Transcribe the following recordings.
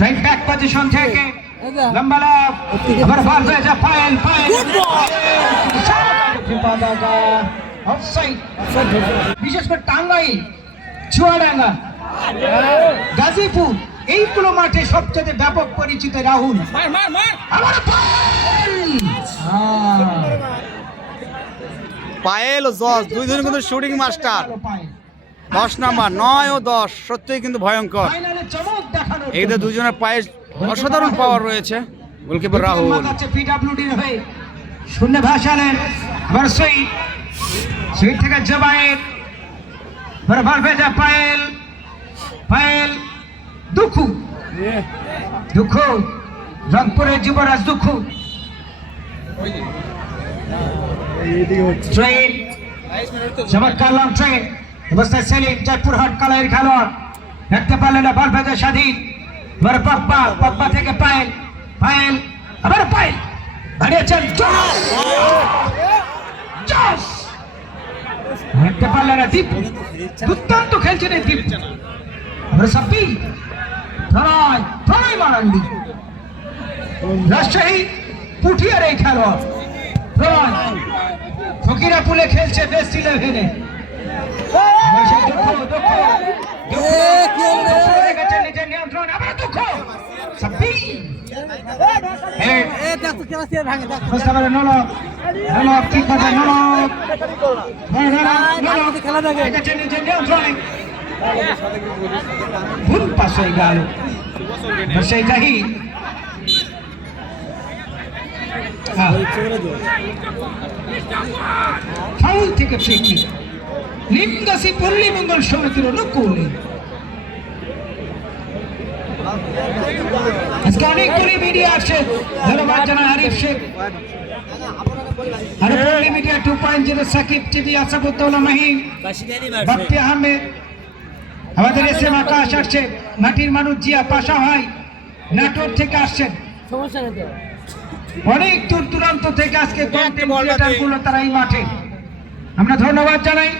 Right back position থেকে লম্বা লাভ আবার বল হয়ে যায় পায়েল অফসাইড। বিশেষ করে টাঙ্গাইল, চুয়াডাঙ্গা, গাজীপুর এইগুলো মাঠে সবচেয়ে ব্যাপক পরিচিত রাহুল। পায়েল ও জজ দুইজন কিন্তু শুটিং মাস্টার। 10 নাম্বার 9 ও 10 সত্যিই কিন্তু ভয়ঙ্কর। এই যে দুজনের পায়ে অসাধারণ পাওয়ার রয়েছে। গোলকিপার রাহুল পিডব্লিউডি হয়ে শূন্য ভাসালেন সুইট থেকে জবায়ের বরাবর ভেজা পায়েল দুঃখু রংপুরের যুবরাজ দুঃখু ট্রেন চমৎকার লং ট্রেন অবস্থায় সেলিম জয়পুরহাট কালাইয়ের খেলোয়াড় দেখতে পারলেন না বল ভেজা স্বাধীন এবার পপ্পা থেকে পায়েল আবার পায়েল দাঁড়িয়েছেন দেখতে পারলেন না দীপ দুর্দান্ত খেলছেন এই দীপ আমরা সাব্বি প্রণয় মারান্ডি রাজশাহী পুঠিয়ার এই খেলোয়াড় ফকিরাপুলে খেলছে বেস্ট 11-এ নিজের নিয়ন্ত্রণ আবার দুঃখ সাব্বি ভুল পাস হয়ে গেল সেইটাই ফাউল থেকে ফেকি লিমগাছি পল্লী মঙ্গল সমিতির অনুকূলে আজকে অনেকগুলি মিডিয়া আসছে। ধন্যবাদ জানাই আরিফ শেখ, আরো পল্লী মিডিয়া 2.0, সাকিব টিভি, আসাদুদ্দৌলা মাহিম, বাপ্পি আহমেদ, আমাদের এসএম আকাশ আসছে, মাটির মানুষ জিয়া পাশা হয় নাটোর থেকে আসছেন। অনেক দূর দূরান্ত থেকে আজকে তারা এই মাঠে আমরা ধন্যবাদ জানাই।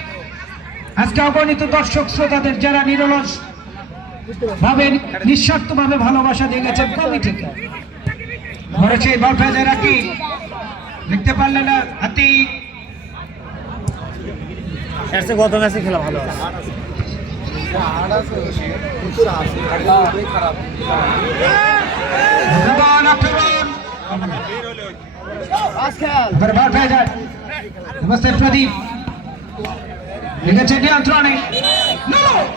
আজকে অগণিত দর্শক শ্রোতাদের যারা নিরলস ভাবে নিঃস্বার্থ ভাবে ভালোবাসা দিয়ে গেছেন কমিটিকে ধরেছে বল ফেলে রাখি দেখতে পারলে না হাতি গত ম্যাচে খেলা ভালো প্রদীপ লিখেছে নিয়ন্ত্রণে